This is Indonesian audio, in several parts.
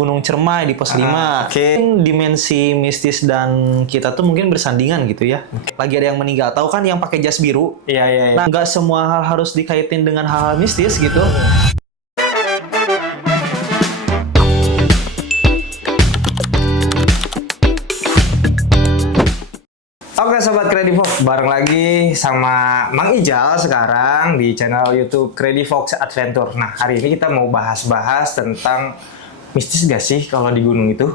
Gunung Cermai di pos 5. Dimensi mistis dan kita tuh mungkin bersandingan gitu ya. Lagi ada yang meninggal. Tahu kan yang pakai jas biru? Iya. Nah, nggak semua hal harus dikaitin dengan hal-hal mistis gitu. Oke Sobat Credivox, bareng lagi sama Mang Ijal sekarang di channel YouTube Credivox Adventure. Nah, hari ini kita mau bahas-bahas tentang mistis gak sih kalau di gunung itu?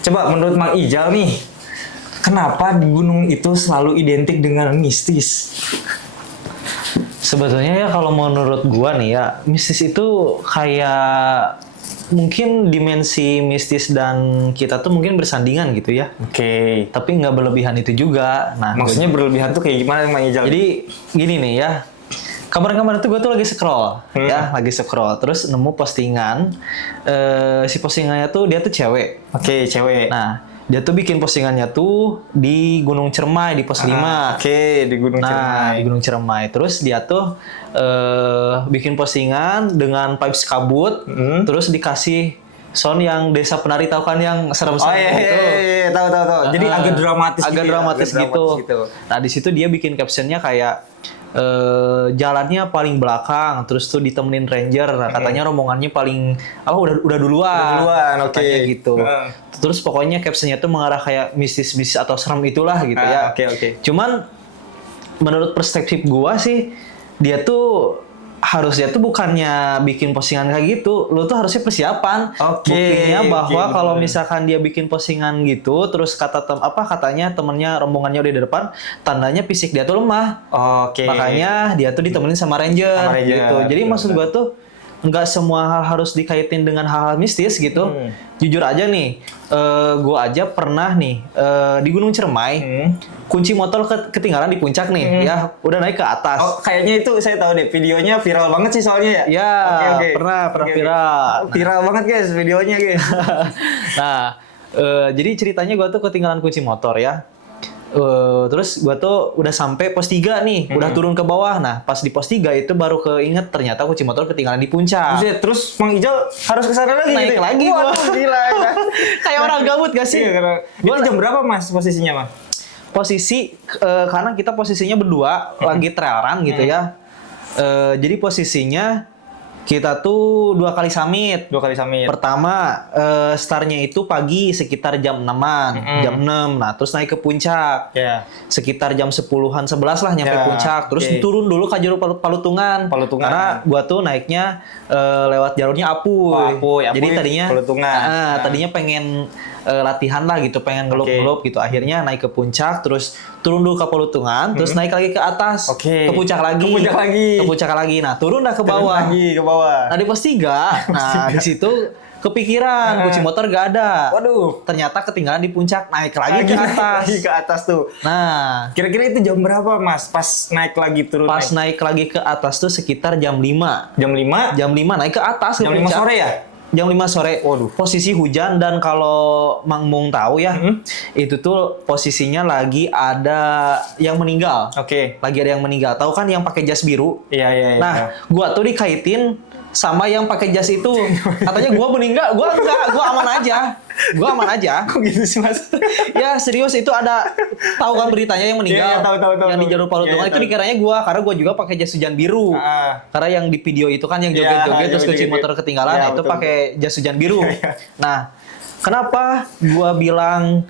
Coba menurut Mang Ijal nih, kenapa di gunung itu selalu identik dengan mistis? Sebetulnya ya kalau menurut gua nih ya, mistis itu kayak mungkin dimensi mistis dan kita tuh mungkin bersandingan gitu ya. Oke. Tapi nggak berlebihan itu juga. Nah, Maksudnya berlebihan tuh kayak gimana Mang Ijal? jadi gini nih ya. Kemarin-kemarin tuh gue tuh lagi scroll, ya, lagi scroll. Terus nemu postingan, si postingannya tuh dia tuh cewek. Oke, cewek. Nah, dia tuh bikin postingannya tuh di Gunung Cermai di pos 5. Oke, di Gunung Cermai. Di Gunung Cermai. Terus dia tuh bikin postingan dengan pipes kabut, terus dikasih sound yang Desa Penari, tahu kan yang serem-serem gitu. Iya, tahu. Jadi agak dramatis agak gitu. dramatis Agak gitu. dramatis gitu. Nah, di situ dia bikin captionnya kayak jalannya paling belakang, terus tuh ditemenin ranger. Nah, katanya rombongannya paling udah duluan. Oke. Katanya gitu. Terus pokoknya captionnya tuh mengarah kayak mistis-mistis atau serem itulah gitu ya. Oke. Cuman menurut perspektif gua sih, dia tuh harusnya tuh bukannya bikin postingan kayak gitu, lu tuh harusnya persiapan. Buktinya bahwa kalau misalkan dia bikin postingan gitu, terus katanya temennya rombongannya udah di depan, tandanya fisik dia tuh lemah. Makanya dia tuh ditemenin sama ranger. Gitu. Jadi maksud gua tuh nggak semua hal harus dikaitin dengan hal-hal mistis gitu. Jujur aja nih, gua aja pernah nih di Gunung Cermai, kunci motor ketinggalan di puncak nih, ya udah naik ke atas. Oh, kayaknya itu saya tahu deh, videonya viral banget sih soalnya ya. Ya, pernah viral. Viral banget guys videonya guys. Nah, jadi ceritanya gua tuh ketinggalan kunci motor ya. Terus gua tuh udah sampai pos 3 nih, udah turun ke bawah. Nah, pas di pos 3 itu baru keinget ternyata kunci motor ketinggalan di puncak. Terus Mang Ijal harus ke sana lagi. Naik gitu? lagi gua. Gila. Kayak orang gabut gak sih? Iya, itu jam berapa Mas posisinya, Mas? Posisi karena kita posisinya berdua lagi trail run gitu ya. Jadi posisinya kita tuh 2 kali summit. Pertama startnya itu pagi sekitar jam 6-an, jam 6. Nah, terus naik ke puncak. Sekitar jam 10-an 11 lah nyampe puncak. Terus turun dulu ke jalur Palutungan. Karena gua tuh naiknya lewat jalurnya Apuy. Jadi tadinya tadinya pengen latihan lah gitu, pengen ngelup-ngelup gitu. Akhirnya naik ke puncak, terus turun dulu ke Palutungan, terus naik lagi ke atas, ke puncak lagi. Nah, turun dah ke bawah. Nah, di pos 3, nah di situ kepikiran kunci motor gak ada. Waduh, ternyata ketinggalan di puncak, naik lagi ke atas. Tuh. Nah, kira-kira itu jam berapa Mas? Pas naik lagi turun. Pas naik lagi ke atas tuh sekitar jam 5. Jam 5? Jam 5 naik ke atas. Jam 5 sore ya? Jam 5 sore. Waduh. Posisi hujan, dan kalau Mang Mung tahu ya, itu tuh posisinya lagi ada yang meninggal. Lagi ada yang meninggal. Tahu kan yang pakai jas biru? Iya. Nah, gua tuh dikaitin sama yang pakai jas itu. Katanya gua meninggal, gua enggak, gua aman aja. Kok gitu sih Mas? Ya serius, itu ada, tahu kan beritanya yang meninggal? Tahu. Yang di jalur Palutungan itu dikiranya gua, karena gua juga pakai jas hujan biru. Karena yang di video itu kan yang joget-joget terus kunci motor ketinggalan, nah, itu pakai jas hujan biru. Nah, kenapa gua bilang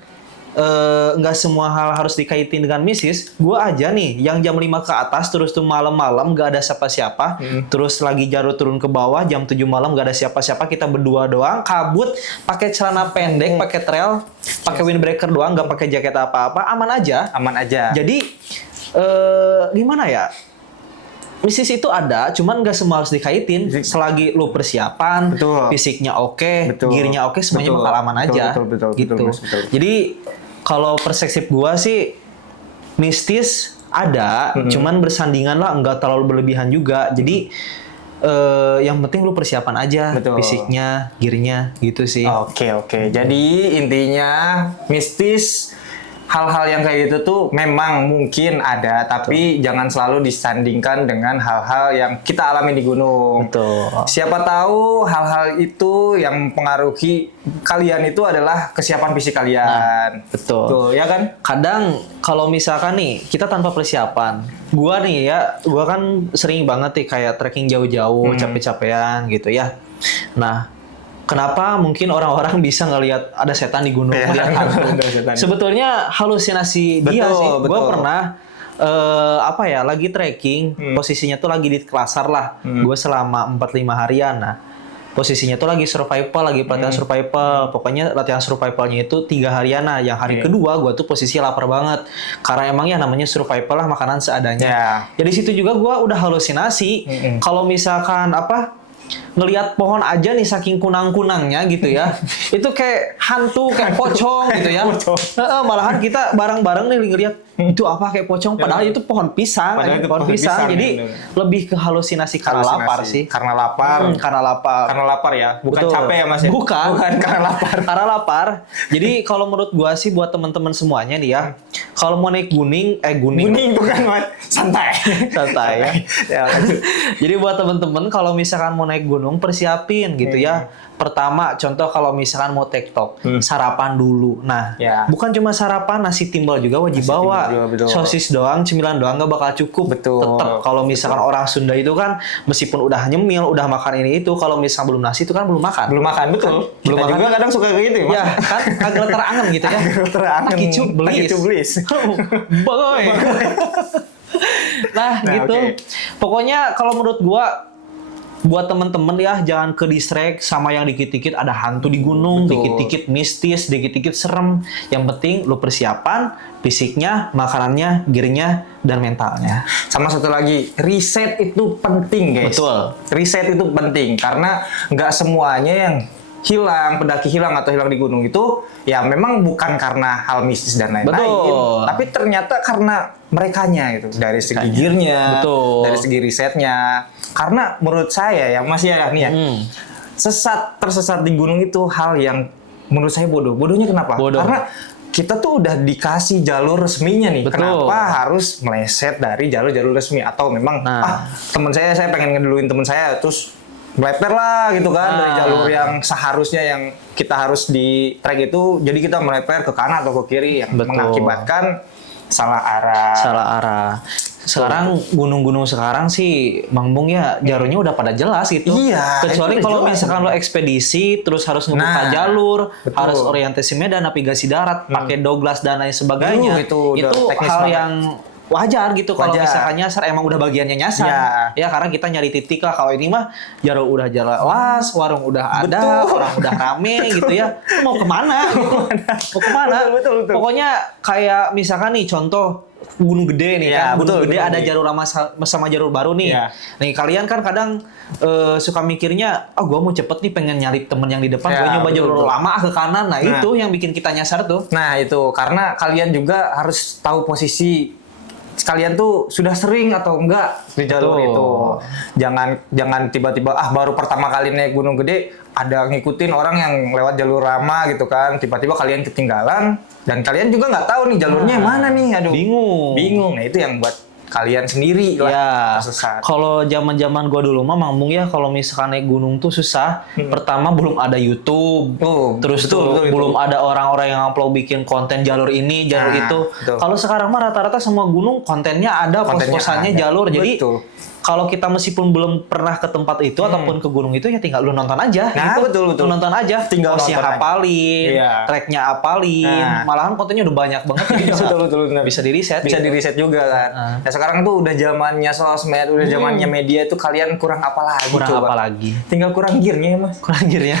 nggak semua hal harus dikaitin dengan mistis? Gua aja nih yang jam 5 ke atas, terus tuh malam-malam gak ada siapa-siapa, terus lagi jalur turun ke bawah jam 7 malam gak ada siapa-siapa, kita berdua doang, kabut, pakai celana pendek, pakai trail, pakai windbreaker doang, gak pakai jaket apa-apa, aman aja. Jadi gimana ya? Mistis itu ada, cuman gak semua harus dikaitin. Selagi lu persiapan, fisiknya oke, gearnya oke, semuanya bakal aman aja. Betul. Jadi kalau perspektif gua sih, mistis ada, cuman bersandingan lah, nggak terlalu berlebihan juga. Jadi yang penting lu persiapan aja, fisiknya, gearnya, gitu sih. Oke. Jadi intinya mistis hal-hal yang kayak gitu tuh memang mungkin ada, tapi jangan selalu disandingkan dengan hal-hal yang kita alami di gunung. Betul. Siapa tahu hal-hal itu yang mempengaruhi kalian itu adalah kesiapan fisik kalian. Betul. Tuh, ya kan? Kadang kalau misalkan nih kita tanpa persiapan, gua nih ya, gua kan sering banget nih kayak trekking jauh-jauh, capek-capean gitu ya. Nah, kenapa mungkin orang-orang bisa ngelihat ada setan di gunung, ngelihat hantu? Sebetulnya halusinasi dia sih. Gua pernah lagi trekking, posisinya tuh lagi di Klasar lah. Gue selama 45 harian. Nah, posisinya tuh lagi survival, lagi pelatihan survival. Pokoknya latihan survivalnya itu 3 harian. Nah, yang hari kedua gue tuh posisi lapar banget. Karena emang ya namanya survival lah, makanan seadanya. Jadi situ juga gue udah halusinasi. Kalau misalkan ngelihat pohon aja nih saking kunang-kunangnya gitu ya. Itu kayak hantu, kayak pocong gitu ya. Malahan kita bareng-bareng nih ngelihat itu apa kayak pocong, padahal itu pohon pisang. Pohon pisang. Jadi lebih ke halusinasi karena lapar sih. Karena lapar. Karena lapar Ya. Bukan capek ya Mas ya? Bukan karena lapar. Karena lapar. Jadi kalau menurut gua sih buat teman-teman semuanya nih ya, kalau mau naik gunung bukan Mas. Santai ya. Jadi buat teman-teman kalau misalkan mau naik gunung persiapin gitu ya. Pertama, contoh kalau misalkan mau tektok, sarapan dulu. Nah, bukan cuma sarapan, nasi timbal juga wajib bawa. Sosis doang, cemilan doang nggak bakal cukup. Tetap kalau misalkan orang Sunda itu kan, meskipun udah nyemil, udah makan ini itu, kalau misalkan belum nasi itu kan belum makan. Betul. Belum makan juga kadang suka kayak gitu ya, kan agak terangan gitu ya. Kicuk belis. Boy. Nah, gitu. Pokoknya kalau menurut gua, buat temen-temen ya, jangan ke distract sama yang dikit-dikit ada hantu di gunung, dikit-dikit mistis, dikit-dikit serem. Yang penting lu persiapan fisiknya, makanannya, gearnya, dan mentalnya. Sama satu lagi, riset itu penting guys. Betul. Riset itu penting karena nggak semuanya yang pendaki hilang atau hilang di gunung itu ya memang bukan karena hal mistis dan lain-lain. Tapi ternyata karena merekanya itu, dari segi gearnya, dari segi risetnya. Karena menurut saya ya Mas ya nih ya, tersesat di gunung itu hal yang menurut saya bodoh. Bodohnya kenapa? Karena kita tuh udah dikasih jalur resminya nih. Kenapa harus meleset dari jalur-jalur resmi? Atau memang teman saya pengen ngeduluin teman saya terus meleper lah gitu kan dari jalur yang seharusnya yang kita harus di trek itu, jadi kita meleper ke kanan atau ke kiri yang mengakibatkan salah arah. Sekarang gunung-gunung sekarang sih Mang Bung ya jalurnya udah pada jelas gitu. Kecuali kalau misalkan lo ekspedisi terus harus ngebuka jalur, harus orientasi medan, navigasi darat, pakai Douglas dan lain sebagainya. Itu hal yang wajar gitu kalau misalkan nyasar, emang udah bagiannya nyasar. Ya karena kita nyari titik lah. Kalau ini mah jalur udah jelas, warung udah ada, orang udah rame gitu ya. Mau kemana gitu? Mau kemana? Pokoknya kayak misalkan nih contoh Gunung Gede nih kan. Gunung Gede ada jalur lama sama jalur baru nih. Nih kalian kan kadang suka mikirnya, gua mau cepet nih pengen nyari temen yang di depan, gua nyoba jalur lama ke kanan. Nah itu yang bikin kita nyasar tuh. Nah itu karena kalian juga harus tahu posisi kalian tuh sudah sering atau enggak di jalur itu. Jangan tiba-tiba baru pertama kali naik Gunung Gede ada ngikutin orang yang lewat jalur lama gitu kan. Tiba-tiba kalian ketinggalan dan kalian juga nggak tahu nih jalurnya mana nih. Aduh. Bingung. Nah, itu yang buat kalian sendiri lah tersesat. Kalau zaman-zaman gua dulu mah Mang Bung ya, kalau misalkan naik gunung tuh susah. Pertama belum ada YouTube. Terus belum ada orang-orang yang upload bikin konten jalur ini, jalur itu. Kalau sekarang mah rata-rata semua gunung kontennya ada, pos-posannya jalur. Jadi kalau kita meskipun belum pernah ke tempat itu ataupun ke gunung itu ya tinggal lu nonton aja. Lu nonton aja, tinggal posnya hafalin, treknya hafalin. Malahan kontennya udah banyak banget, jadi bisa di-reset. Bisa di-reset juga kan. Nah, sekarang tuh udah zamannya sosmed, udah zamannya media itu kalian kurang apa lagi? Tinggal kurang gearnya ya Mas. Kurang gearnya.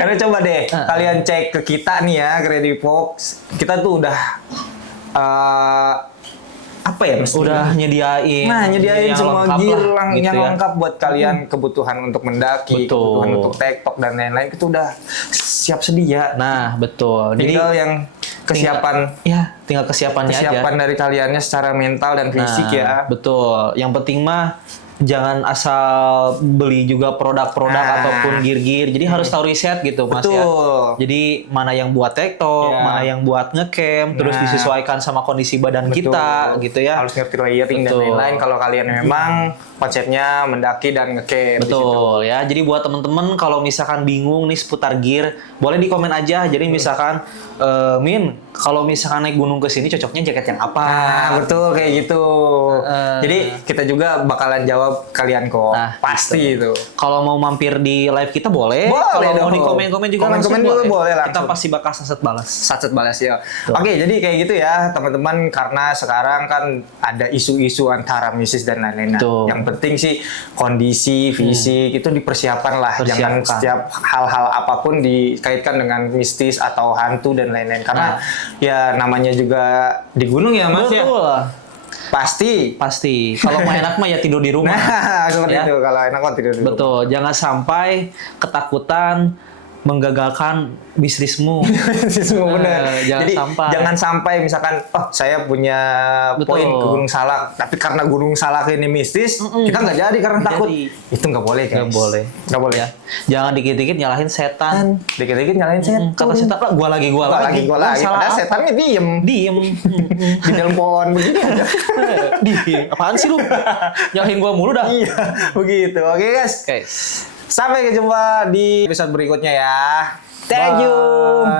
Karena coba deh kalian cek ke kita nih ya, Credifox. Kita tuh udah udah nyediain semua gear yang gitu lengkap buat kalian, kebutuhan untuk mendaki, kebutuhan untuk tektok dan lain-lain itu udah siap sedia. Nah, betul. Tinggal yang kesiapan tinggal kesiapannya aja. Kesiapan dari kaliannya secara mental dan fisik ya. Betul. Yang penting mah jangan asal beli juga produk-produk ataupun gear-gear. Jadi harus tahu riset gitu, Mas ya. Betul. Jadi mana yang buat TikTok, mana yang buat ngecam, terus disesuaikan sama kondisi badan kita gitu ya. Harus ngerti layering dan lain-lain kalau kalian memang konsepnya mendaki dan ngecamp. Betul ya. Jadi buat temen-temen kalau misalkan bingung nih seputar gear, boleh di komen aja. Jadi misalkan Min, kalau misalkan naik gunung ke sini cocoknya jaket yang apa? Betul kayak gitu. Jadi kita juga bakalan jawab kalian kok. Pasti itu. Kalau mau mampir di live kita boleh. Boleh Kalau mau dong. di komen-komen juga Komen-komen langsung juga boleh Kita langsung. pasti bakal saset balas. Satset balas ya. Oke, jadi kayak gitu ya teman-teman, karena sekarang kan ada isu-isu antara misis dan lain-lain. Nah, yang penting sih kondisi fisik itu dipersiapkan lah. Jangan setiap hal-hal apapun dikaitkan dengan mistis atau hantu dan lain-lain. Karena ya namanya juga di gunung ya Mas ya. Betul. Pasti. Kalau mau enak mah ya tidur di rumah. Nah, seperti Ya. itu. Kalau enak kok tidur di rumah. Betul. Jangan sampai ketakutan menggagalkan bisnismu. Semua benar. Jangan Jadi sampai misalkan, oh saya punya poin ke Gunung Salak, tapi karena Gunung Salak ini mistis, kita nggak jadi karena takut. Itu nggak boleh guys. Nggak boleh ya. Jangan dikit-dikit nyalahin setan. Dikit-dikit nyalain setan. Kata setan, lah gua lagi. Padahal setannya diem di dalam pohon begini aja. Diem. Apaan sih lu? Nyalahin gua mulu dah. Iya, begitu. Oke guys. Oke. Sampai jumpa di episode berikutnya ya. Thank you.